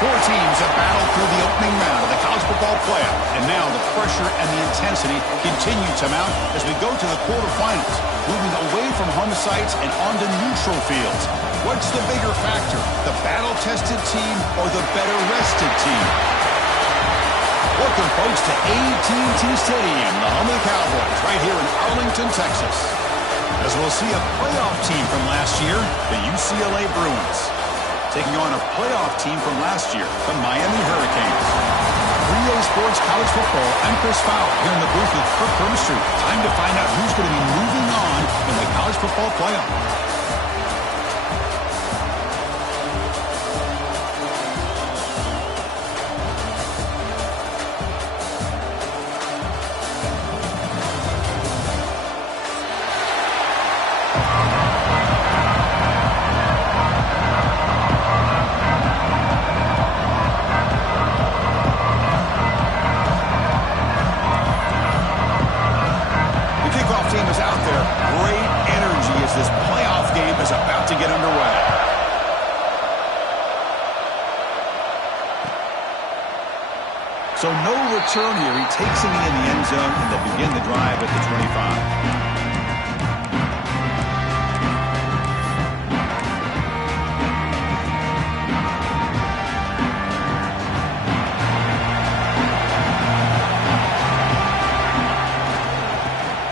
Four teams have battled through the opening round of the college football playoff, and now the pressure and the intensity continue to mount as we go to the quarterfinals, moving away from home sites and onto neutral fields. What's the bigger factor, the battle-tested team or the better-rested team? Welcome, folks, to AT&T Stadium, the home of the Cowboys, right here in Arlington, Texas. As we'll see a playoff team from last year, the UCLA Bruins, taking on a playoff team from last year, the Miami Hurricanes. For EA Sports College Football, I'm Chris Fowler here in the booth with Kirk Hermstreet. Time to find out who's going to be moving on in the college football playoff. So no return here. He takes it in the end zone, and they begin the drive at the 25.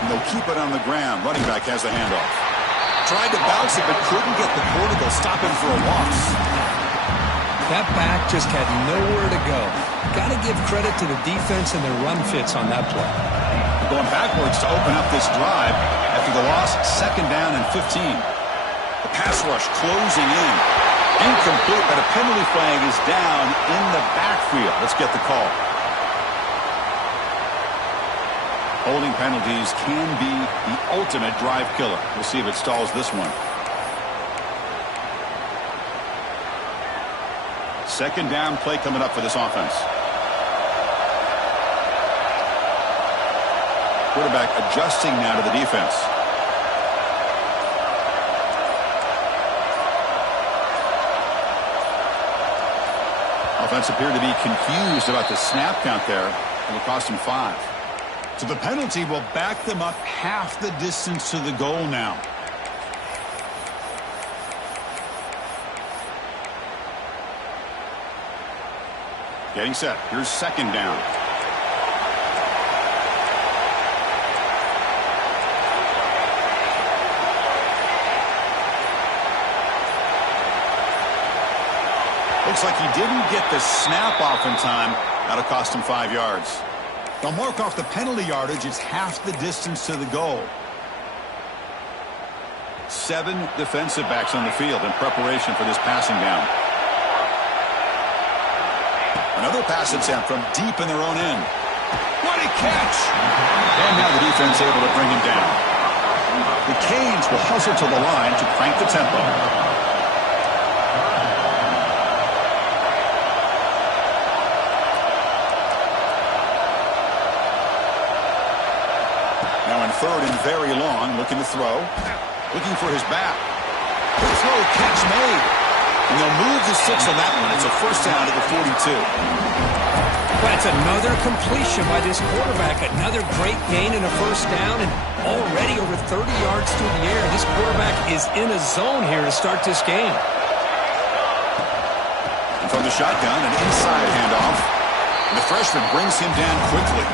And they'll keep it on the ground. Running back has the handoff. Tried to bounce it, but couldn't get the quarter. They'll stop him for a loss. That back just had nowhere to go. Got to give credit to the defense and their run fits on that play. Going backwards to open up this drive after the loss, second down and 15. The pass rush closing in. Incomplete, but a penalty flag is down in the backfield. Let's get the call. Holding penalties can be the ultimate drive killer. We'll see if it stalls this one. Second down play coming up for this offense. Quarterback adjusting now to the defense. Offense appeared to be confused about the snap count there. It'll cost him 5. So the penalty will back them up half the distance to the goal now. Getting set. Here's second down. Looks like he didn't get the snap off in time. That'll cost him 5 yards. They'll mark off the penalty yardage. It's half the distance to the goal. 7 defensive backs on the field in preparation for this passing down. Another pass attempt from deep in their own end. What a catch! And now the defense able to bring him down. The Canes will hustle to the line to crank the tempo. Now in third and very long, looking to throw. Looking for his back. Good throw, catch made. And they'll move the 6 on that one. It's a first down at the 42. But it's another completion by this quarterback. Another great gain in a first down, and already over 30 yards through the air. This quarterback is in a zone here to start this game. And from the shotgun, an inside handoff. And the freshman brings him down quickly.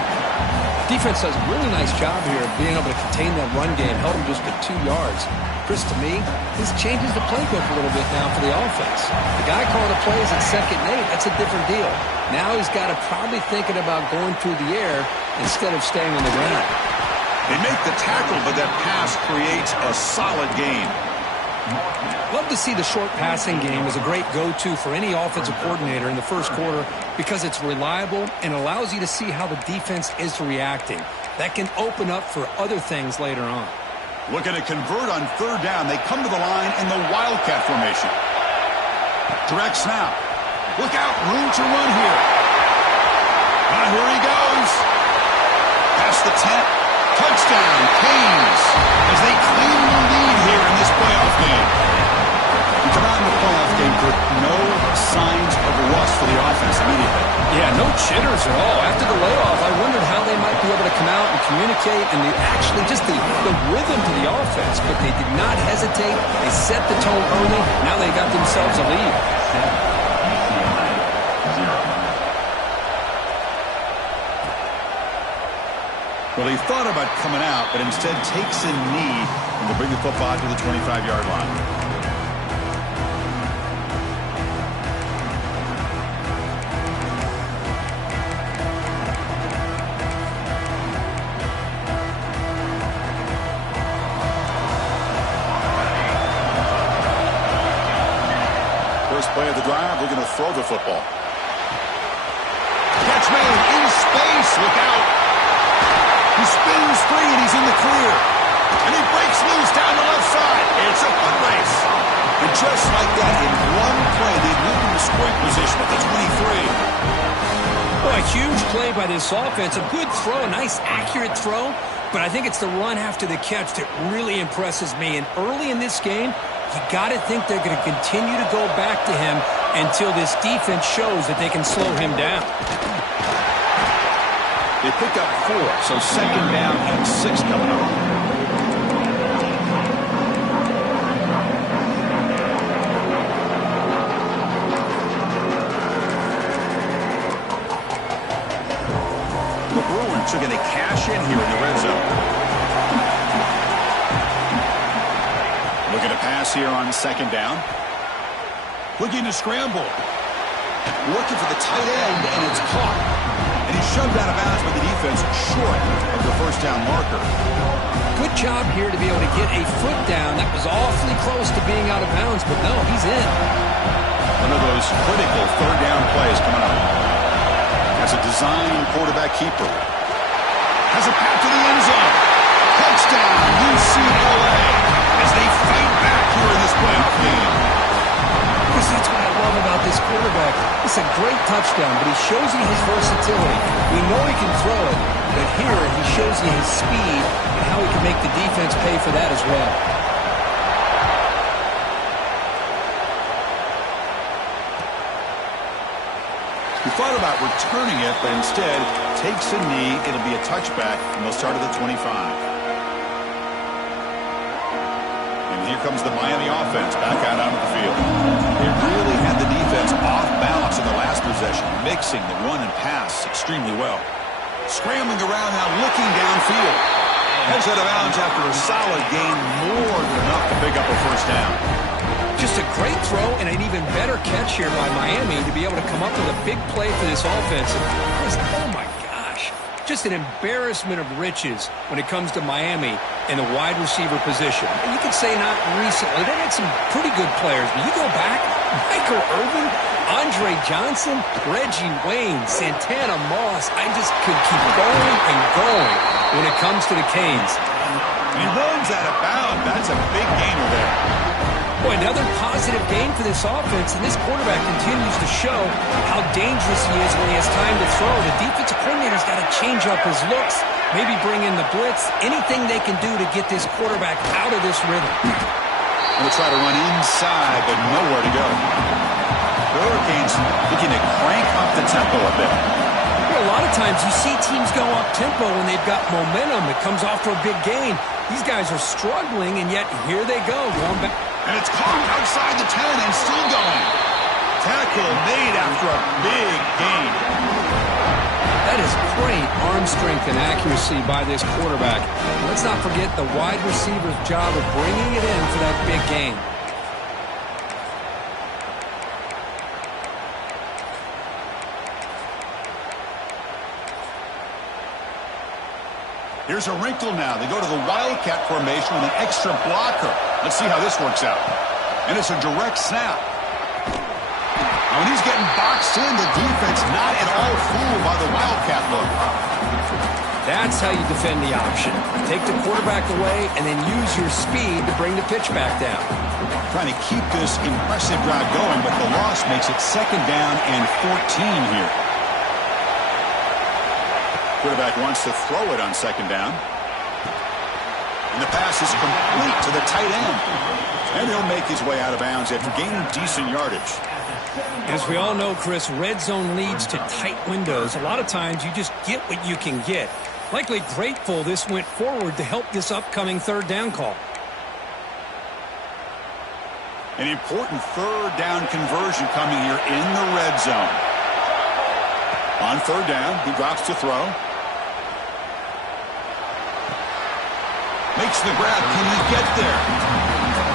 Defense does a really nice job here of being able to contain that run game. Held him just at 2 yards. Chris, to me, this changes the playbook a little bit now for the offense. The guy calling the plays at 2nd and 8, that's a different deal. Now he's got to probably thinking about going through the air instead of staying on the ground. They make the tackle, but that pass creates a solid gain. Love to see the short passing game as a great go-to for any offensive coordinator in the first quarter because it's reliable and allows you to see how the defense is reacting. That can open up for other things later on. Looking to convert on third down. They come to the line in the Wildcat formation. Direct snap. Look out, room to run here. And here he goes. Past the 10. Touchdown, Canes, as they claim the lead here in this playoff game. We come out in the playoff game, Clifford, no signs of rust for the offense immediately. Yeah, no jitters at all. After the layoff, I wondered how they might be able to come out and communicate and actually just the rhythm to the offense. But they did not hesitate. They set the tone early. Now they got themselves a lead. Well, he thought about coming out, but instead takes a knee and will bring the football to the 25-yard line. First play of the drive, they're going to throw the football. Catch made in space. Look out. He spins free, and he's in the clear. And he breaks loose down the left side. It's a foot race. And just like that, in one play, they moved into scoring position at the 23. Well, a huge play by this offense. A good throw, a nice, accurate throw. But I think it's the run after the catch that really impresses me. And early in this game, you got to think they're going to continue to go back to him until this defense shows that they can slow him down. They picked up 4, so second down and 6 coming up. The Bruins are going to cash in here in the red zone. Looking to pass here on second down. Looking to scramble. Working for the tight end, and it's caught. And he's shoved out of bounds by the defense short of the first down marker. Good job here to be able to get a foot down. That was awfully close to being out of bounds, but no, he's in. One of those critical third down plays coming up. Has a design quarterback keeper. Has a path to the end zone. Touchdown, UCLA, as they fight back here in this playoff game. Because that's what I love about this quarterback. It's a great touchdown, but he shows you his versatility. We know he can throw it, but here he shows you his speed and how he can make the defense pay for that as well. He thought about returning it, but instead takes a knee. It'll be a touchback, and they'll start at the 25. Here comes the Miami offense back out onto the field. They really had the defense off balance in the last possession, mixing the run and pass extremely well. Scrambling around now, looking downfield. Heads out of bounds after a solid gain, more than enough to pick up a first down. Just a great throw and an even better catch here by Miami to be able to come up with a big play for this offense. Oh, my gosh. Just an embarrassment of riches when it comes to Miami in the wide receiver position. And you could say not recently. They had some pretty good players, but you go back, Michael Irvin, Andre Johnson, Reggie Wayne, Santana Moss. I just could keep going and going when it comes to the Canes. And he runs out of bounds. That's a big gainer there. Boy, another positive game for this offense, and this quarterback continues to show how dangerous he is when he has time to throw. The defensive coordinator's got to change up his looks, maybe bring in the blitz, anything they can do to get this quarterback out of this rhythm. Going to try to run inside, but nowhere to go. The Hurricanes looking to crank up the tempo a bit. A lot of times you see teams go up-tempo when they've got momentum. It comes off for a big gain. These guys are struggling, and yet here they go, going back. And it's caught outside the 10 and still going. Tackle made after a big gain. That is great arm strength and accuracy by this quarterback. Let's not forget the wide receiver's job of bringing it in for that big gain. Here's a wrinkle now. They go to the Wildcat formation with an extra blocker. Let's see how this works out. And it's a direct snap. Now, when he's getting boxed in, the defense not at all fooled by the Wildcat look. That's how you defend the option. Take the quarterback away and then use your speed to bring the pitch back down. Trying to keep this impressive drive going, but the loss makes it second down and 14 here. Quarterback wants to throw it on second down. And the pass is complete to the tight end. And he'll make his way out of bounds after gaining decent yardage. As we all know, Chris, red zone leads to tight windows. A lot of times you just get what you can get. Likely grateful this went forward to help this upcoming third down call. An important third down conversion coming here in the red zone. On third down, he drops to throw. Makes the grab. Can he get there?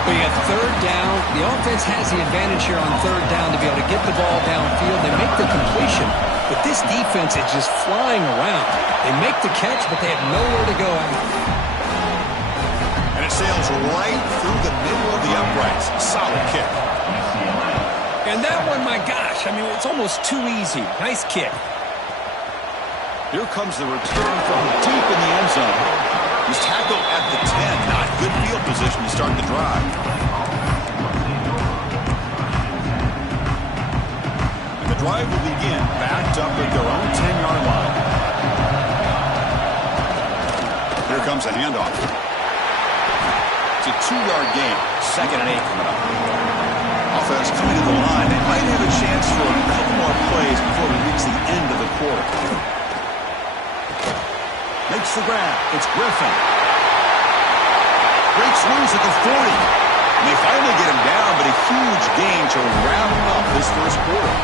But you have third down. The offense has the advantage here on third down to be able to get the ball downfield. They make the completion, but this defense is just flying around. They make the catch, but they have nowhere to go after. And it sails right through the middle of the uprights. Solid kick. And that one, my gosh, I mean, it's almost too easy. Nice kick. Here comes the return from deep in the end zone. He's tackled at the 10. Not good field position to start the drive. And the drive will begin backed up at their own 10-yard line. Here comes a handoff. It's a 2-yard gain. 2nd and 8 coming up. Offense coming to the line. They might have a chance for a couple more plays before we reach the end of the quarter. Makes the grab. It's Griffin. Breaks loose at the 40. And they finally get him down, but a huge gain to round up this first quarter.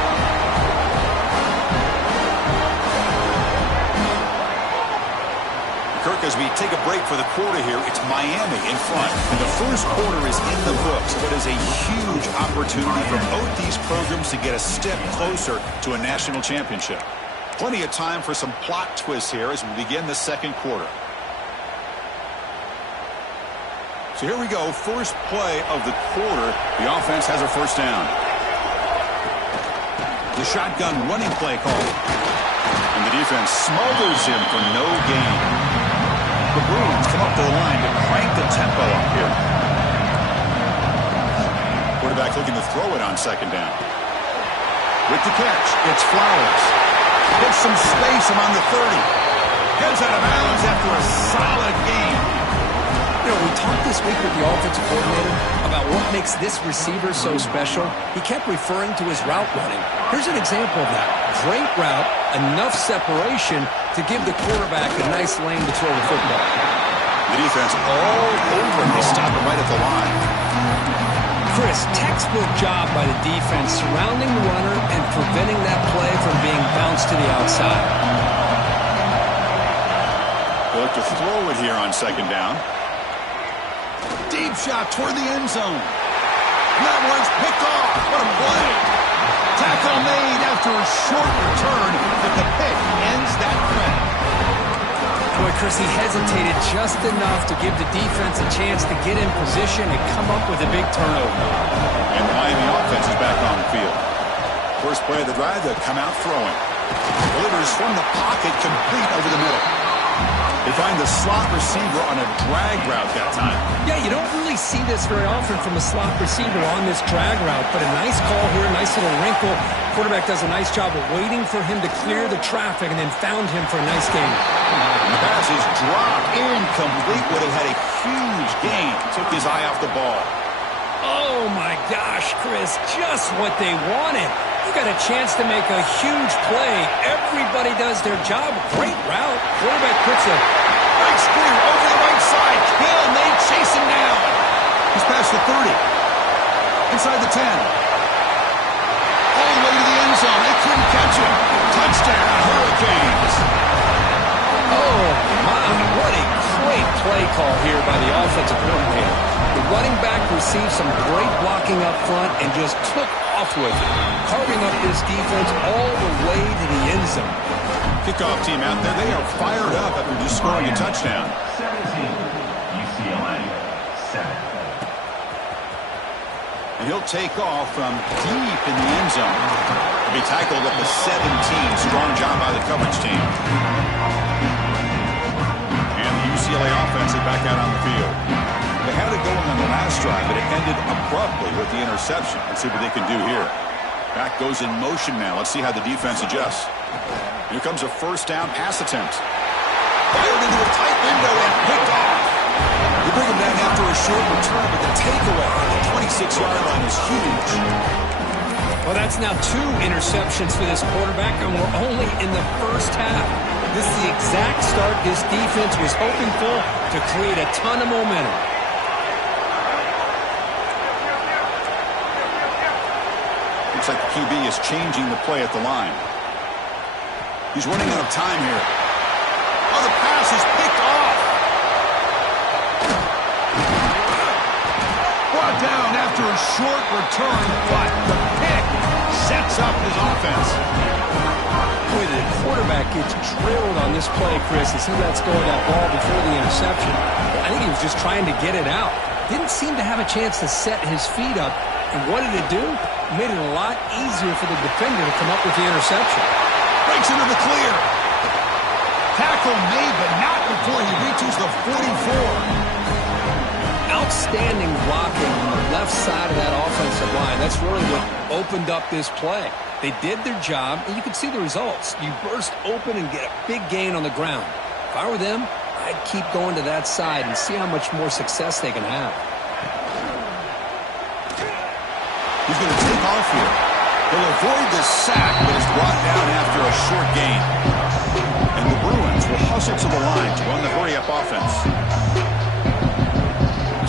Kirk, as we take a break for the quarter here, it's Miami in front. And the first quarter is in the books, but is a huge opportunity for both these programs to get a step closer to a national championship. Plenty of time for some plot twists here as we begin the second quarter. So here we go. First play of the quarter. The offense has a first down. The shotgun running play call. And the defense smothers him for no gain. The Bruins come up to the line to crank the tempo up here. Quarterback looking to throw it on second down. With the catch, it's Flowers. Gets some space around the 30. Heads out of bounds after a solid game. You know, we talked this week with the offensive coordinator about what makes this receiver so special. He kept referring to his route running. Here's an example of that. Great route, enough separation to give the quarterback a nice lane to throw the football. The defense all over him. They stop it right at the line. Chris, textbook job by the defense surrounding the runner and preventing that play from being bounced to the outside. They look to throw it here on second down. Deep shot toward the end zone. And that one's picked off. What a play. Tackle made after a short return, but the pick ends that threat. Boy, Chris, he hesitated just enough to give the defense a chance to get in position and come up with a big turnover. And the Miami offense is back on the field. First play of the drive, they'll come out throwing. Delivers from the pocket, complete over the middle. They find the slot receiver on a drag route that time. Yeah, you don't really see this very often from a slot receiver on this drag route, but a nice call here, nice little wrinkle. Quarterback does a nice job of waiting for him to clear the traffic and then found him for a nice gain. And the pass is dropped, incomplete, would have had a huge gain. Took his eye off the ball. Oh my gosh, Chris, just what they wanted. You got a chance to make a huge play. Everybody does their job. Great route. Quarterback puts a Right clear over the right side. Can they chase him down? He's past the 30. Inside the 10. All the way to the end zone. They couldn't catch him. Touchdown, Hurricanes. Oh, my, what a great play call here by the offensive coordinator. The running back received some great blocking up front and just took off with it, carving up this defense all the way to the end zone. Kickoff team out there, they are fired up after just scoring a touchdown. 17, UCLA, 7. And he'll take off from deep in the end zone. He'll be tackled at the 17. Strong job by the coverage team. And the UCLA offense is back out on the field. They had it going on the last drive, but it ended abruptly with the interception. Let's see what they can do here. Back goes in motion now. Let's see how the defense adjusts. Here comes a first down pass attempt. Fired into a tight window and picked off. You bring him down after a short return, but the takeaway at the 26-yard line is huge. Well, that's now 2 interceptions for this quarterback, and we're only in the first half. This is the exact start this defense was hoping for to create a ton of momentum. Looks like the QB is changing the play at the line. He's running out of time here. Oh, the pass is picked off. Brought down after a short return, but the pick sets up his offense. Boy, the quarterback gets drilled on this play, Chris, as he lets go of that ball before the interception. I think he was just trying to get it out. Didn't seem to have a chance to set his feet up. And what did it do? Made it a lot easier for the defender to come up with the interception. Breaks into the clear. Tackle made, but not before he reaches the 44. Outstanding blocking on the left side of that offensive line. That's really what opened up this play. They did their job, and you can see the results. You burst open and get a big gain on the ground. If I were them, I'd keep going to that side and see how much more success they can have. He's going to take off here. He'll avoid the sack, but is brought down after a short gain. And the Bruins will hustle to the line to run the hurry-up offense.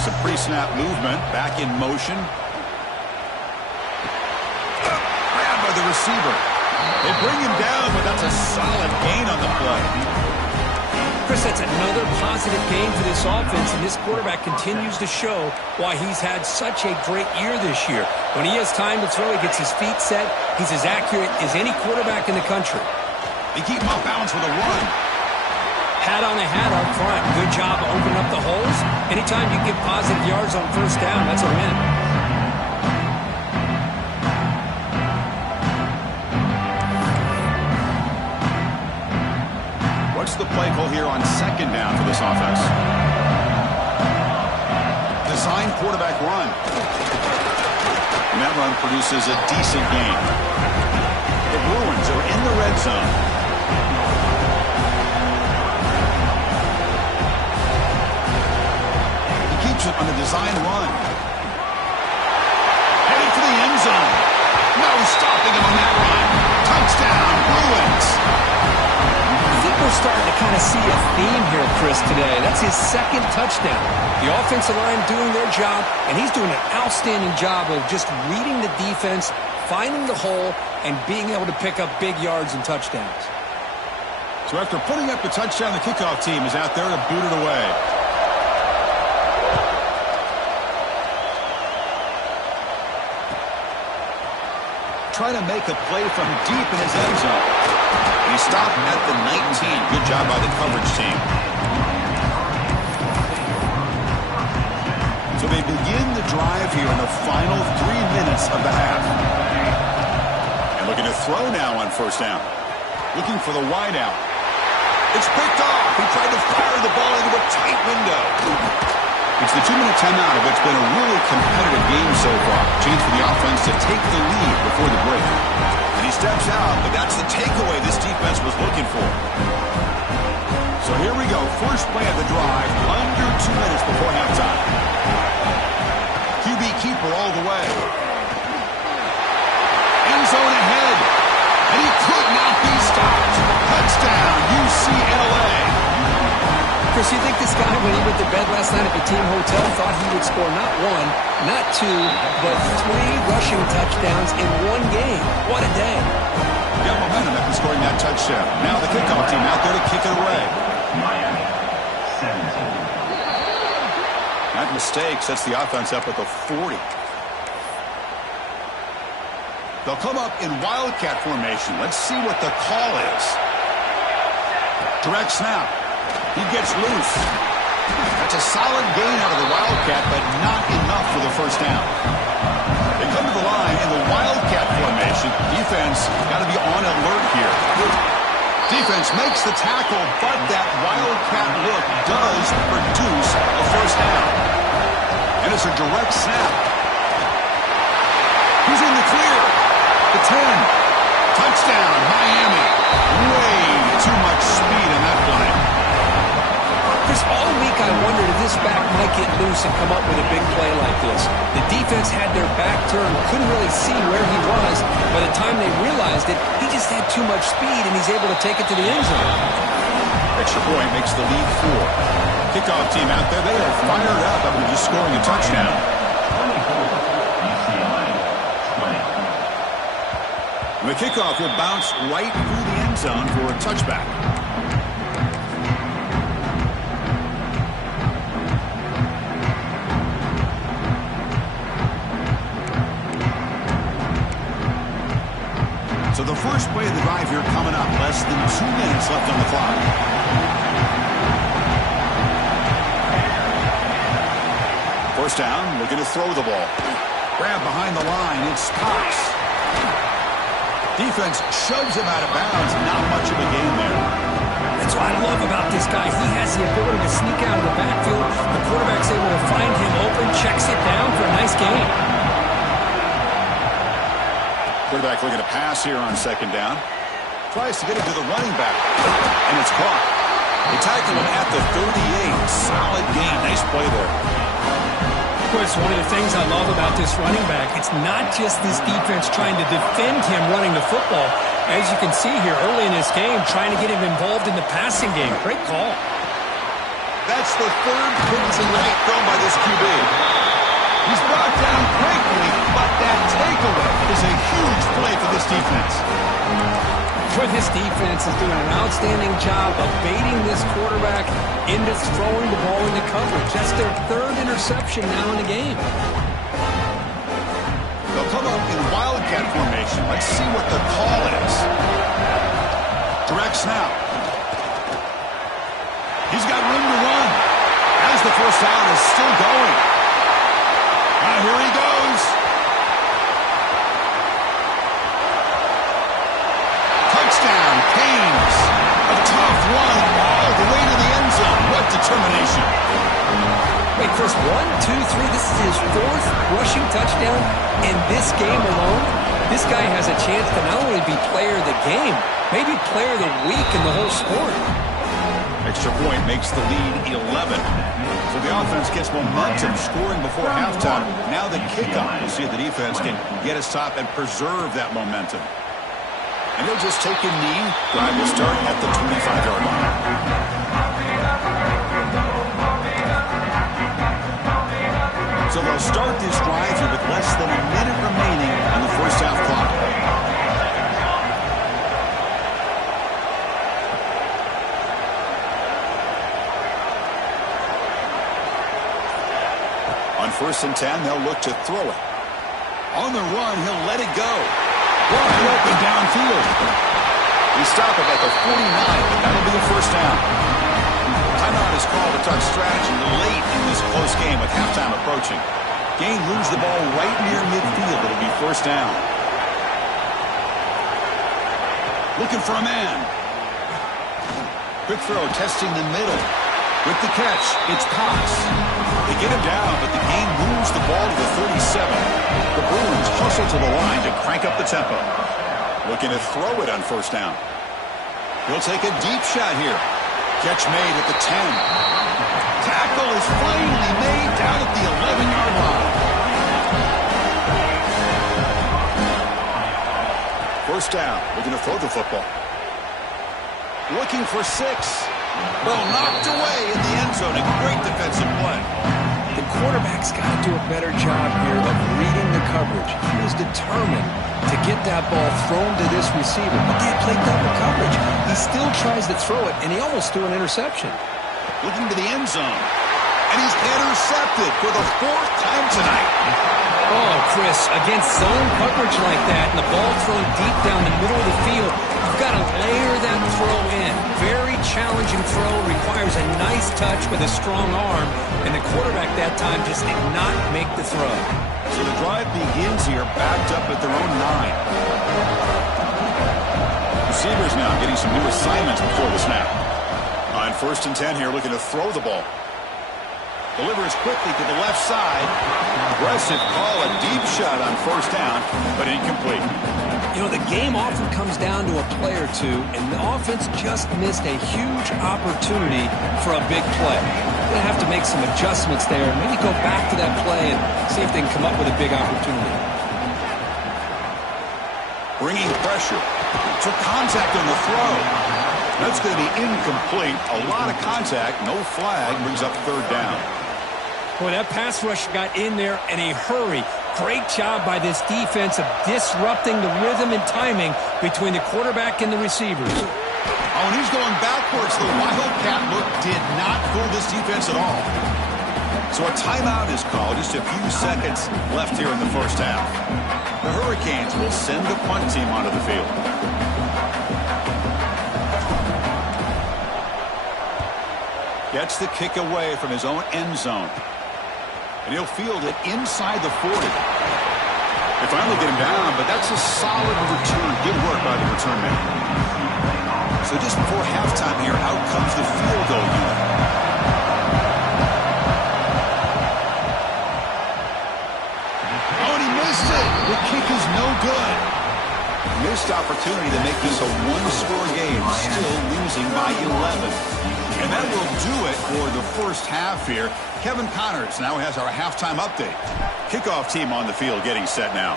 Some pre-snap movement, back in motion. Grabbed by the receiver. They bring him down, but that's a solid gain on the play. Chris, that's another positive gain for this offense, and this quarterback continues to show why he's had such a great year this year. When he has time to throw, he gets his feet set. He's as accurate as any quarterback in the country. They keep him off balance with a run. Hat on a hat up front. Good job opening up the holes. Anytime you get positive yards on first down, that's a win. What's the play call here on second down for this offense? Design quarterback run. And that run produces a decent gain. The Bruins are in the red zone. He keeps it on the design run. Heading for the end zone. No stopping him on that run. Touchdown, Bruins. I think we're starting to kind of see a theme here, Chris, today. That's his second touchdown. The offensive line doing their job, and he's doing an outstanding job of just reading the defense, finding the hole, and being able to pick up big yards and touchdowns. So after putting up the touchdown, the kickoff team is out there to boot it away. Trying to make a play from deep in his end zone. He stopped at the 19. Good job by the coverage team. So they begin the drive here in the final 3 minutes of the half. And looking to throw now on first down. Looking for the wide out. It's picked off. He tried to fire the ball into a tight window. It's the 2-minute timeout of what's been a really competitive game so far. Chance for the offense to take the lead before the break. And he steps out, but that's the takeaway this defense was looking for. So here we go. First play of the drive, under 2 minutes before halftime. QB keeper all the way. End zone ahead. And he could not be stopped. Touchdown, UCLA. Chris, you think this guy, when he went to bed last night at the team hotel, thought he would score not 1, not 2, but 3 rushing touchdowns in one game? What a day. Got momentum after scoring that touchdown. Now the kickoff team out there to kick it away. Miami, 17. That mistake sets the offense up at the 40. They'll come up in Wildcat formation. Let's see what the call is. Direct snap. He gets loose. That's a solid gain out of the Wildcat, but not enough for the first down. They come to the line in the Wildcat formation. Defense got to be on alert here. Defense makes the tackle, but that Wildcat look does produce a first down. And it's a direct snap. He's in the clear. The 10. Touchdown, Miami. Way too much speed in that play. Chris, all week I wondered if this back might get loose and come up with a big play like this. The defense had their back turned, couldn't really see where he was. By the time they realized it, he just had too much speed, and he's able to take it to the end zone. Extra point makes the lead 4. Kickoff team out there, they are fired up after just scoring a touchdown. The kickoff will bounce right through the end zone for a touchback. So the first play of the drive here coming up. Less than 2 minutes left on the clock. First down, looking to throw the ball. Grab behind the line, it's Cox. Defense shoves him out of bounds. Not much of a gain there. That's what I love about this guy. He has the ability to sneak out of the backfield. The quarterback's able to find him open, checks it down for a nice gain. Quarterback looking to pass here on second down. Tries to get it to the running back. And it's caught. They tackle him at the 38. Solid gain. Nice play there. Chris, one of the things I love about this running back, it's not just this defense trying to defend him running the football. As you can see here early in this game, trying to get him involved in the passing game. Great call. That's the third pick tonight thrown by this QB. He's brought down quickly, but that takeaway is a huge play for this defense. This defense is doing an outstanding job of baiting this quarterback into throwing the ball into coverage. That's their third interception now in the game. They'll come up in wildcat formation. Let's see what the call is. Direct snap. He's got room to run. As the first down is still going. Now here he goes. Touchdown, Canes. A tough one all the way to the end zone. What determination. Wait, first 1, 2, 3. This is his 4th rushing touchdown in this game alone. This guy has a chance to not only be player of the game, maybe player of the week in the whole sport. Extra point makes the lead 11. So the offense gets momentum scoring before halftime. Now the kickoff. We'll see if the defense can get a stop and preserve that momentum. And they'll just take a knee. Drive will start at the 25-yard line. So they'll start this drive here with less than a minute remaining on the first half clock. On 1st and 10, they'll look to throw it. On the run, he'll let it go. Wide open downfield. We stop it at the 49, but that'll be a first down. Timeout is called to talk strategy late in this close game with halftime approaching. Gain moves the ball right near midfield. It'll be first down. Looking for a man. Quick throw, testing the middle. With the catch, it's Cox. They get him down, but the game moves the ball to the 37. The Bruins hustle to the line to crank up the tempo. Looking to throw it on first down. He'll take a deep shot here. Catch made at the 10. Tackle is finally made down at the 11-yard line. First down. Looking to throw the football. Looking for 6. Well, knocked away in the end zone. A great defensive play. The quarterback's got to do a better job here of reading the coverage. He was determined to get that ball thrown to this receiver, but they played double coverage. He still tries to throw it, and he almost threw an interception. Looking to the end zone. And he's intercepted for the 4th time tonight. Oh, Chris, against zone coverage like that and the ball thrown deep down the middle of the field, you've got to layer that throw in. Very challenging throw, requires a nice touch with a strong arm, and the quarterback that time just did not make the throw. So the drive begins here, backed up at their own 9. Receivers now getting some new assignments before the snap. On 1st and 10 here, looking to throw the ball. Delivers quickly to the left side. Aggressive call, a deep shot on first down, but incomplete. You know, the game often comes down to a play or two, and the offense just missed a huge opportunity for a big play. They're going to have to make some adjustments there, and maybe go back to that play and see if they can come up with a big opportunity. Bringing pressure. Took contact on the throw. That's going to be incomplete. A lot of contact, no flag, brings up third down. Boy, that pass rush got in there in a hurry. Great job by this defense of disrupting the rhythm and timing between the quarterback and the receivers. Oh, and he's going backwards. The Wildcat look did not fool this defense at all. So a timeout is called. Just a few seconds left here in the first half. The Hurricanes will send the punt team onto the field. Gets the kick away from his own end zone. And he'll field it inside the 40. They finally get him down, but that's a solid return. Good work by the return man. So just before halftime here, out comes the field goal unit. Oh, and he missed it. The kick is no good. Missed opportunity to make this a one-score game, still losing by 11. And that will do it for the first half here. Kevin Connors now has our halftime update. Kickoff team on the field getting set now.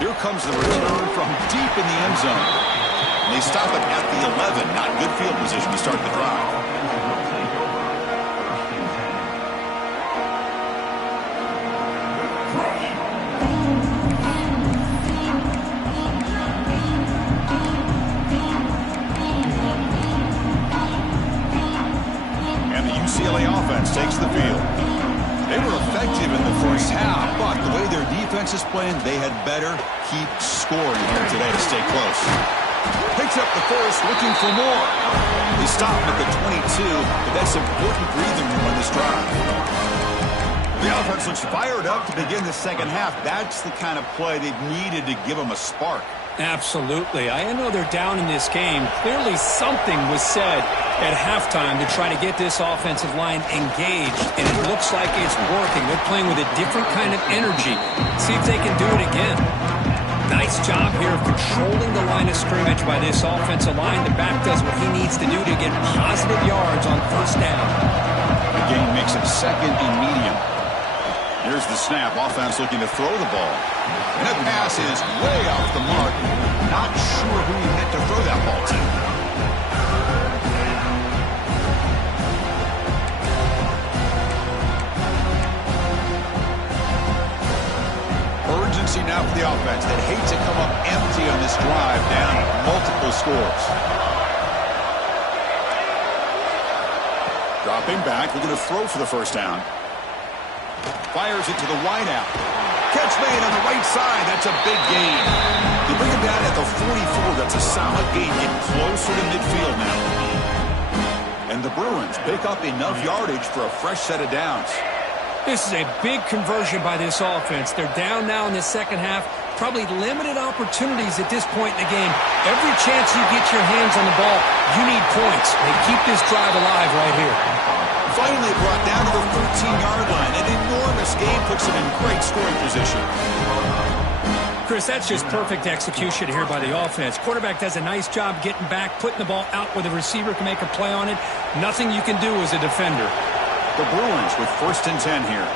Here comes the return from deep in the end zone. And they stop it at the 11. Not good field position to start the drive. UCLA offense takes the field. They were effective in the first half, but the way their defense is playing, they had better keep scoring here today to stay close. Picks up the first, looking for more. They stop him at the 22, but that's important breathing room on this drive. The offense looks fired up to begin the second half. That's the kind of play they've needed to give them a spark. Absolutely. I know they're down in this game. Clearly something was said at halftime to try to get this offensive line engaged, and it looks like it's working. They're playing with a different kind of energy. See if they can do it again. Nice job here of controlling the line of scrimmage by this offensive line. The back does what he needs to do to get positive yards on first down. The game makes it second and medium. Here's the snap. Offense looking to throw the ball. And that pass is way off the mark. Not sure who he meant to throw that ball to. Urgency now for the offense. They'd hate to come up empty on this drive, down multiple scores. Dropping back, looking to throw for the first down. Fires it to the wideout. Catch made on the right side. That's a big gain. They bring him down at the 44. That's a solid gain. Getting closer to midfield now. And the Bruins pick up enough yardage for a fresh set of downs. This is a big conversion by this offense. They're down now in the second half. Probably limited opportunities at this point in the game. Every chance you get your hands on the ball, you need points. They keep this drive alive right here. Finally brought down to the 13-yard line. An enormous gain puts them in great scoring position. Chris, that's just perfect execution here by the offense. Quarterback does a nice job getting back, putting the ball out where the receiver can make a play on it. Nothing you can do as a defender. The Bruins with 1st and 10 here.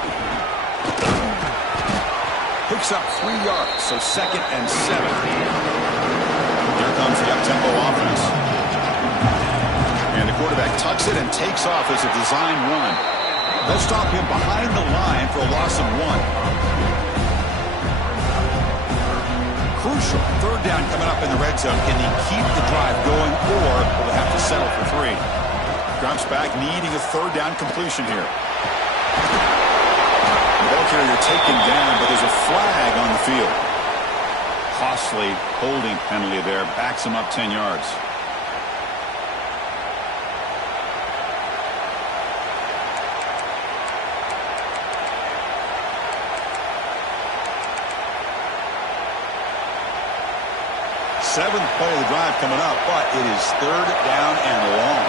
Picks up 3 yards, so 2nd and 7. Here comes the up-tempo offense. And the quarterback tucks it and takes off as a design run. They'll stop him behind the line for a loss of 1. Crucial. 3rd down coming up in the red zone. Can he keep the drive going, or will they have to settle for 3? Drops back, needing a 3rd down completion here. The ball carrier taken down, but there's a flag on the field. Costly holding penalty there. Backs him up 10 yards. 7th play of the drive coming up, but it is 3rd down and long.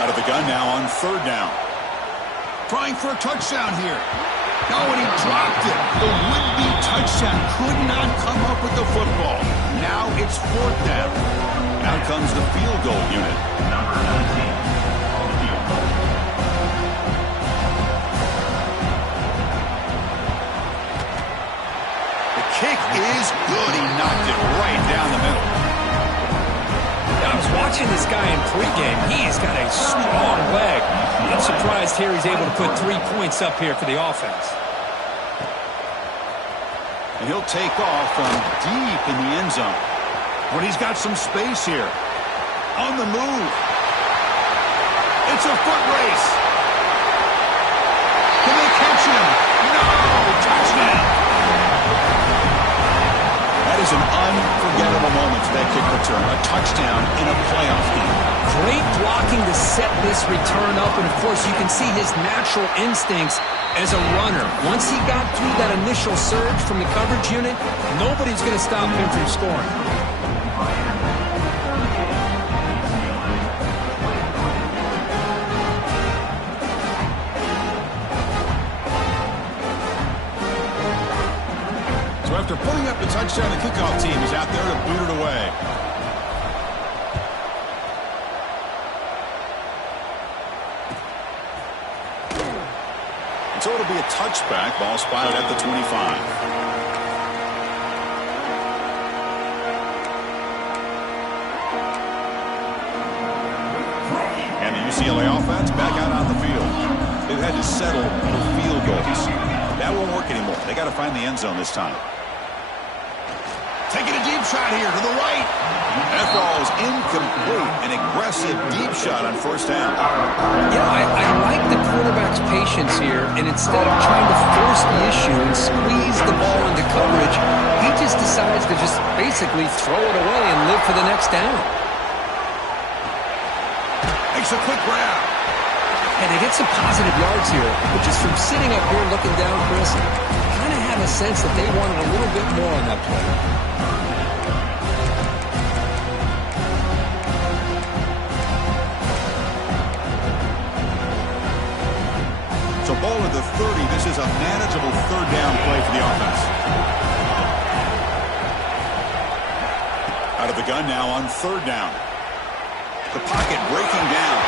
Out of the gun now on 3rd down. Trying for a touchdown here. No, and he dropped it. The would-be touchdown could not come up with the football. Now it's 4th down. Out comes the field goal unit. Number 19. Field goal. The kick is good. He knocked it right down the middle. I was watching this guy in pregame. He's got a strong leg. I'm surprised here he's able to put 3 points up here for the offense. And he'll take off from deep in the end zone. When he's got some space here. On the move. It's a foot race. Can they catch him? No! Touchdown! That is an unforgettable moment for that kick return. A touchdown in a playoff game. Great blocking to set this return up, and of course you can see his natural instincts as a runner. Once he got through that initial surge from the coverage unit, nobody's going to stop him from scoring. So after putting up the touchdown, the kickoff team is out there to boot it away. So it'll be a touchback. Ball spotted at the 25. And the UCLA offense back out on the field. They've had to settle for field goals. That won't work anymore. They got to find the end zone this time. Taking a deep shot here to the right. That ball is incomplete. An aggressive deep shot on 1st down. Yeah, I like the quarterback's patience here, and instead of trying to force the issue and squeeze the ball into coverage, he just decides to just basically throw it away and live for the next down. Makes a quick grab. And they get some positive yards here, but just from sitting up here looking down, Chris, kind of have a sense that they wanted a little bit more on that play. So ball at the 30. This is a manageable 3rd down play for the offense. Out of the gun now on 3rd down. The pocket breaking down,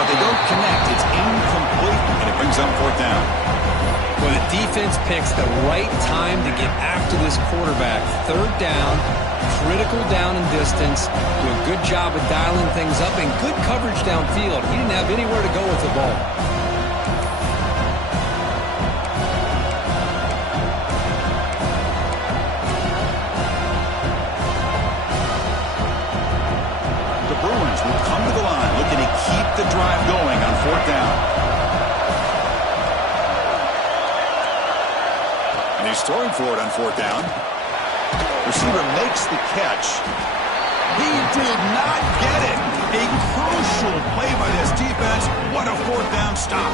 but they don't connect. It's incomplete, and it brings up 4th down. Well, the defense picks the right time to get after this quarterback. 3rd down, critical down and distance. Do a good job of dialing things up, and good coverage downfield. He didn't have anywhere to go with the ball. Bruins will come to the line looking to keep the drive going on 4th down. And he's throwing for it on 4th down. Receiver makes the catch. He did not get it. A crucial play by this defense. What a 4th down stop.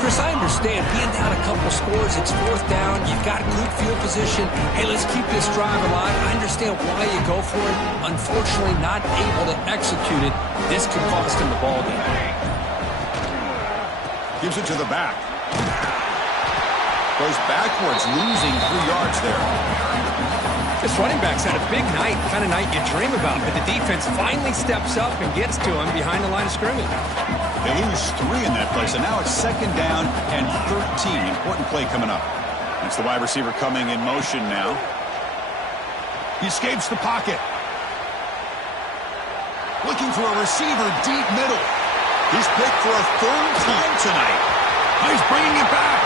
Chris, I understand being down a couple scores, it's 4th down, you've got good field position. Hey, let's keep this drive alive. I understand why you go for it. Unfortunately, not able to execute it. This could cost him the ball game. Gives it to the back. Goes backwards, losing 3 yards there. This running back's had a big night, kind of night you dream about, but the defense finally steps up and gets to him behind the line of scrimmage. They lose 3 in that play, so now it's 2nd down and 13. Important play coming up. It's the wide receiver coming in motion now. He escapes the pocket. Looking for a receiver deep middle. He's picked for a 3rd time tonight. He's bringing it back.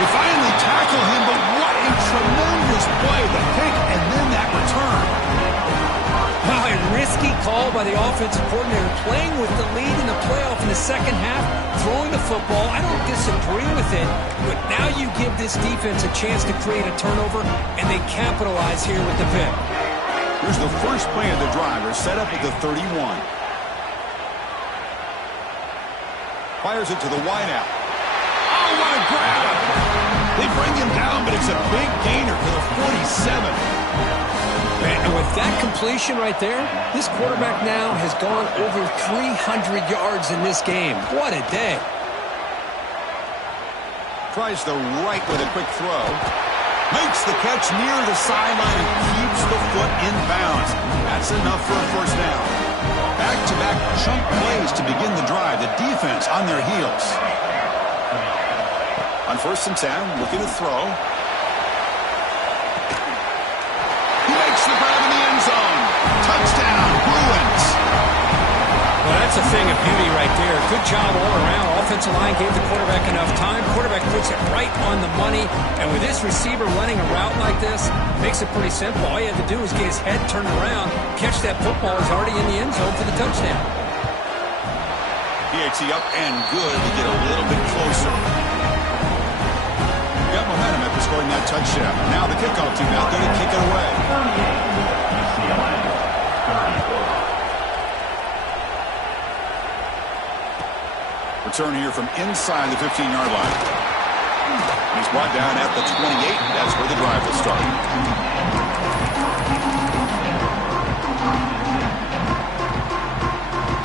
They finally tackle him, but what a tremendous play. The pick and then that return. Wow, a risky call by the offensive coordinator, playing with the lead in the playoff in the second half, throwing the football. I don't disagree with it, but now you give this defense a chance to create a turnover, and they capitalize here with the pick. Here's the first play of the drive. They're set up at the 31. Fires it to the wideout. Oh, Oh, what a grab. They bring him down, but it's a big gainer to the 47. And with that completion right there, this quarterback now has gone over 300 yards in this game. What a day. Tries the right with a quick throw. Makes the catch near the sideline and keeps the foot in bounds. That's enough for a first down. Back-to-back chunk plays to begin the drive. The defense on their heels. On 1st and 10, looking to throw. He makes the grab in the end zone. Touchdown, Bruins. Well, that's a thing of beauty right there. Good job all around. Offensive line gave the quarterback enough time. Quarterback puts it right on the money. And with this receiver running a route like this, makes it pretty simple. All you have to do is get his head turned around, catch that football. He's already in the end zone for the touchdown. PAT up and good to get a little bit closer. Got momentum after scoring that touchdown. Now the kickoff team out there to kick it away. 38, UCLA, 34. Return here from inside the 15-yard line. He's brought down at the 28. That's where the drive will start.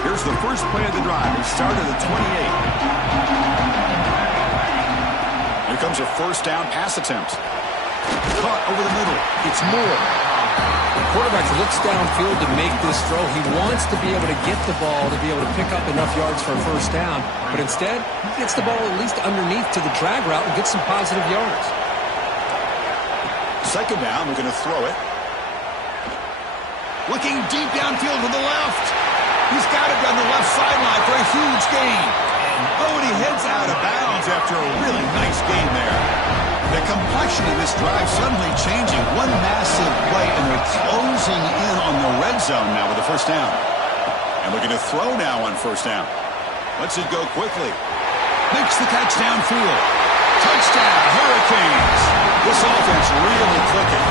Here's the first play of the drive. It started at the 28. Here comes a first down pass attempt. Caught over the middle. It's Moore. The quarterback looks downfield to make this throw. He wants to be able to get the ball to be able to pick up enough yards for a first down. But instead, he gets the ball at least underneath to the drag route and gets some positive yards. Second down, we're going to throw it. Looking deep downfield to the left. He's got it down the left sideline for a huge gain. Oh, and he heads out of bounds after a really nice gain there. The complexion of this drive suddenly changing. One massive play, and they're closing in on the red zone now with the first down. And looking to throw now on first down. Lets it go quickly. Makes the catch downfield. Touchdown, Hurricanes. This offense really clicking.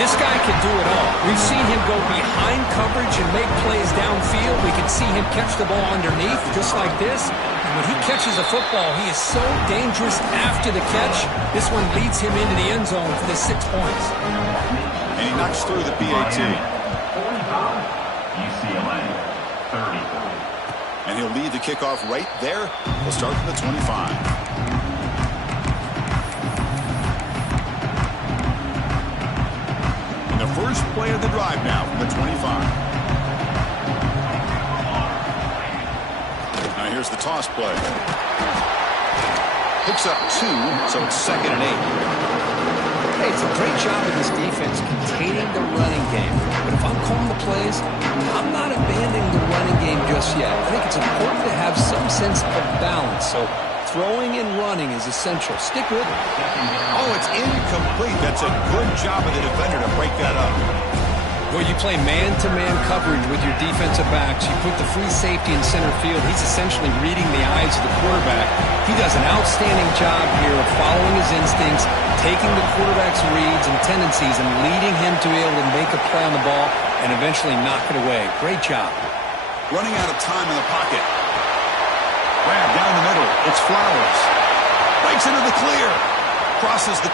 This guy can do it all. We've seen him go behind coverage and make plays downfield. We can see him catch the ball underneath, just like this. And when he catches a football, he is so dangerous after the catch. This one leads him into the end zone for the 6 points. And he knocks through the PAT. 45, UCLA, 30. And he'll lead the kickoff right there. We'll start from the 25. The first play of the drive now from the 25. Now here's the toss play. Picks up 2, so it's 2nd and 8. Hey, it's a great job of this defense containing the running game. But if I'm calling the plays, I'm not abandoning the running game just yet. I think it's important to have some sense of balance. So throwing and running is essential. Stick with it. Oh, it's incomplete. That's a good job of the defender to break that up. Well, you play man-to-man coverage with your defensive backs. You put the free safety in center field. He's essentially reading the eyes of the quarterback. He does an outstanding job here of following his instincts, taking the quarterback's reads and tendencies and leading him to be able to make a play on the ball and eventually knock it away. Great job. Running out of time in the pocket. Grab down the middle. It's Flowers. Breaks into the clear. Crosses the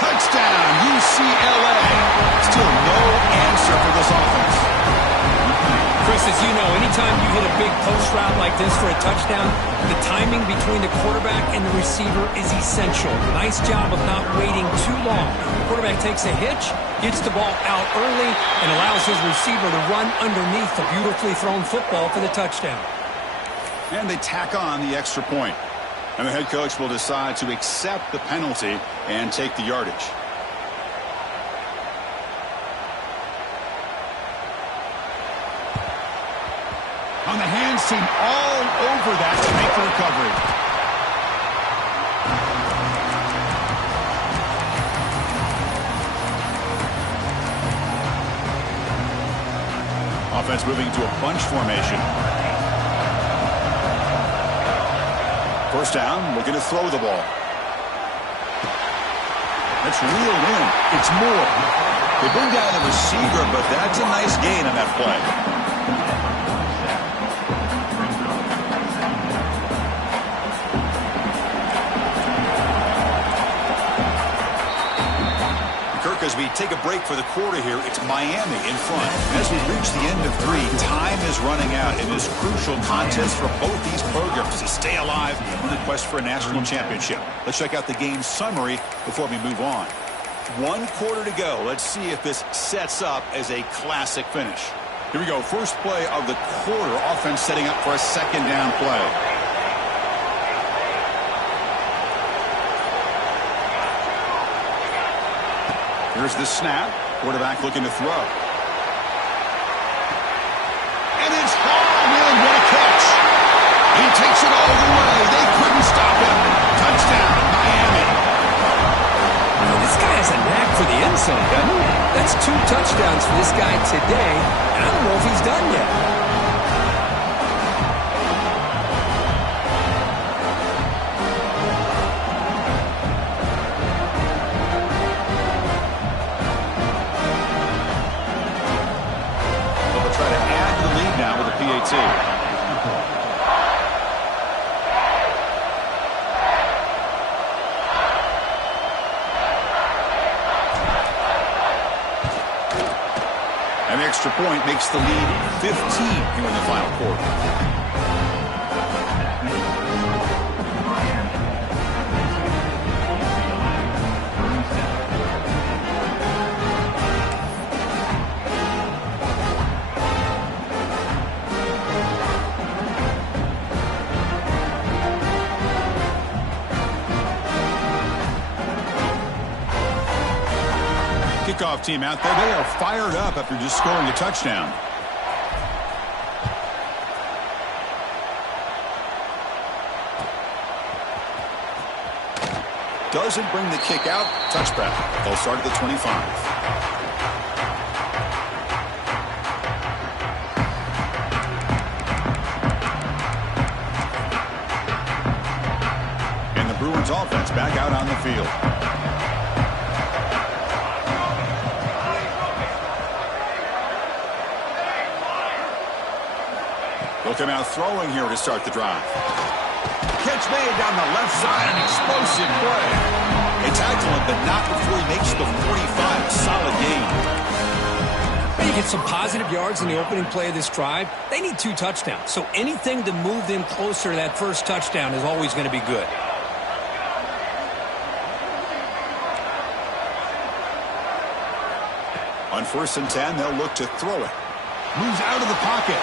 touchdown. UCLA. Still no answer for this offense. Chris, as you know, anytime you hit a big post route like this for a touchdown, the timing between the quarterback and the receiver is essential. Nice job of not waiting too long. The quarterback takes a hitch, gets the ball out early, and allows his receiver to run underneath the beautifully thrown football for the touchdown. And they tack on the extra point. And the head coach will decide to accept the penalty and take the yardage. On the hands team all over that to make the recovery. Offense moving to a bunch formation. First down, looking to throw the ball. That's reeled in. It's Moore. They bring down the receiver, but that's a nice gain on that play. as we take a break for the quarter here. It's Miami in front. As we reach the end of 3, time is running out in this crucial contest for both these programs to stay alive in the quest for a national championship. Let's check out the game summary before we move on. 1 quarter to go. Let's see if this sets up as a classic finish. Here we go. First play of the quarter. Offense setting up for a second down play. Here's the snap. Quarterback looking to throw. And it's hauled in. What a catch. He takes it all the way. They couldn't stop him. Touchdown, Miami. This guy has a knack for the end zone, doesn't he? That's 2 touchdowns for this guy today, and I don't know if he's done yet. Try to add to the lead now with a PAT. An extra point makes the lead 15 here in the final quarter. Kickoff team out there. They are fired up after just scoring a touchdown. Doesn't bring the kick out. Touchback. They'll start at the 25. And the Bruins offense back out on the field. They'll come out throwing here to start the drive. Catch made down the left side. An explosive play. They tackle him, but not before he makes the 45. A solid gain. You get some positive yards in the opening play of this drive. They need 2 touchdowns, so anything to move them closer to that first touchdown is always going to be good. On 1st and 10, they'll look to throw it. Moves out of the pocket.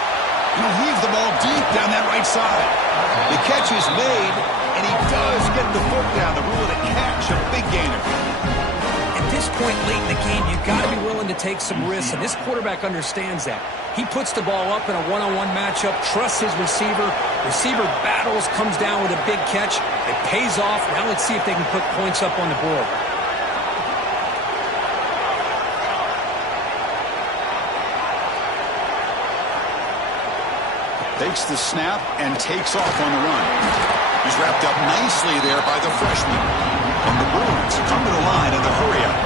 He'll weave the ball deep down that right side. The catch is made, and he does get the foot down. The rule of the catch, a big gainer. At this point late in the game, you've got to be willing to take some risks, and this quarterback understands that. He puts the ball up in a one-on-one matchup, trusts his receiver. Receiver battles, comes down with a big catch. It pays off. Now let's see if they can put points up on the board. Takes the snap and takes off on the run. He's wrapped up nicely there by the freshman. And the Bruins come to the line in the hurry-up.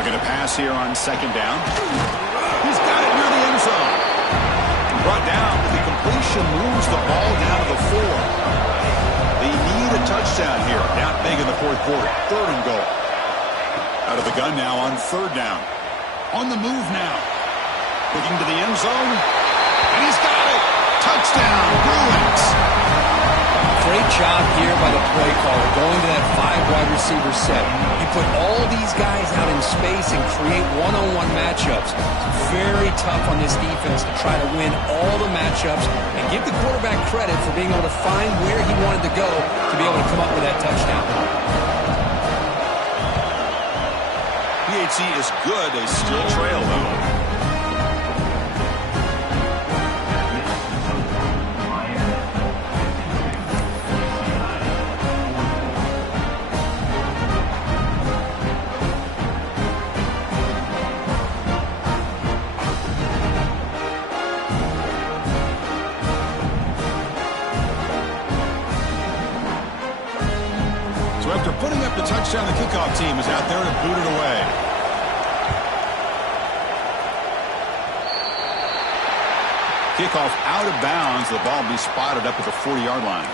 Looking to pass here on 2nd down. He's got it near the end zone. Brought down, but the completion moves the ball down to the 4. They need a touchdown here. Down big in the 4th quarter. 3rd and goal. Out of the gun now on 3rd down. On the move now. Looking to the end zone, and he's got it. Touchdown, Bruins. Great job here by the play caller, going to that 5 wide receiver set. You put all these guys out in space and create one-on-one matchups. It's very tough on this defense to try to win all the matchups and give the quarterback credit for being able to find where he wanted to go to be able to come up with that touchdown. PAT is good. They still trail, though. So after putting up the touchdown, the kickoff team is out there to boot it away. Kickoff out of bounds. The ball will be spotted up at the 40-yard line.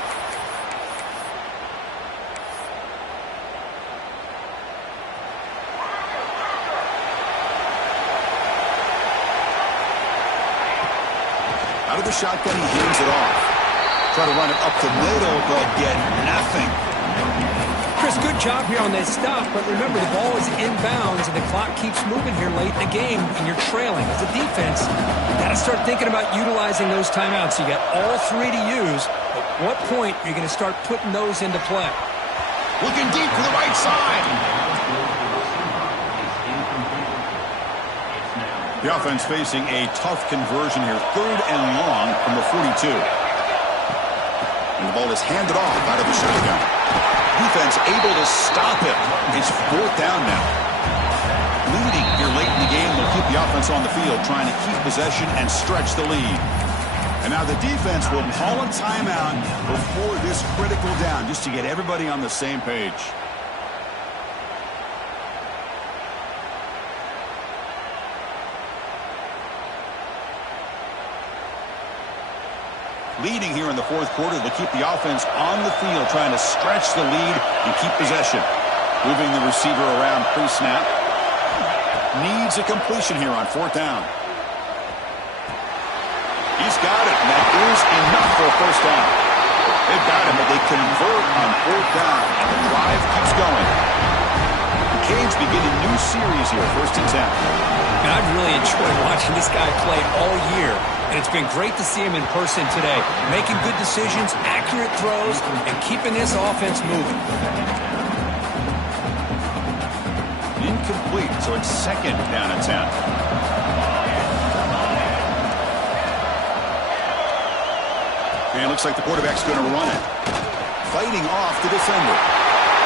with the shotgun, he hands it off. Try to run it up the middle, but get nothing. Chris, good job here on that stop, but remember, the ball is inbounds, and the clock keeps moving here late in the game, and you're trailing. As a defense, you got to start thinking about utilizing those timeouts. You got all three to use. At what point are you going to start putting those into play? Looking deep to the right side. The offense facing a tough conversion here. 3rd and long from the 42. And the ball is handed off out of the shotgun. Defense able to stop him. It's 4th down now. Leading here late in the game. They'll keep the offense on the field, trying to keep possession and stretch the lead. And now the defense will call a timeout before this critical down, just to get everybody on the same page. Leading here in the 4th quarter, they'll keep the offense on the field, trying to stretch the lead and keep possession. Moving the receiver around pre-snap. Needs a completion here on 4th down. He's got it, and that is enough for a 1st down. They've got him, but they convert on 4th down, and the drive keeps going. The Canes begin a new series here, 1st and 10. And I've really enjoyed watching this guy play all year. And it's been great to see him in person today. Making good decisions, accurate throws, and keeping this offense moving. Incomplete, so it's 2nd down and 10. And it looks like the quarterback's going to run it. Fighting off the defender.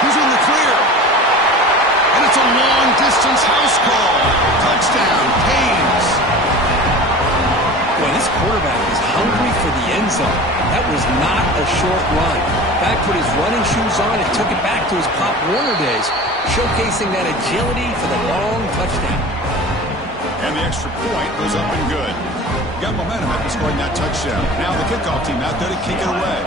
He's in the clear. And it's a long-distance house call. Touchdown, Canes. Well, this quarterback is hungry for the end zone. That was not a short run. Guy put his running shoes on and took it back to his Pop Warner days, showcasing that agility for the long touchdown. And the extra point was up and good. Got momentum after scoring that touchdown. Now the kickoff team out there to kick it away.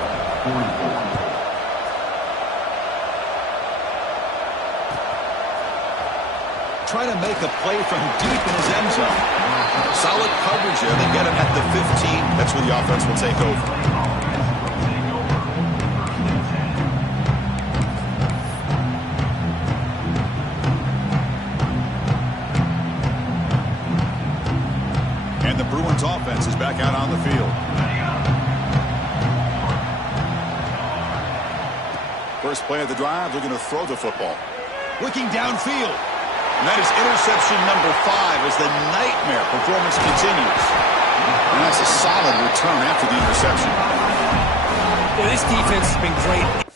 Trying to make a play from deep in his end zone. Solid coverage here. They get him at the 15. That's where the offense will take over. And the Bruins offense is back out on the field. First play of the drive, they're going to throw the football. Looking downfield. And that is interception number 5 as the nightmare performance continues. And that's a solid return after the interception. Well, this defense has been great.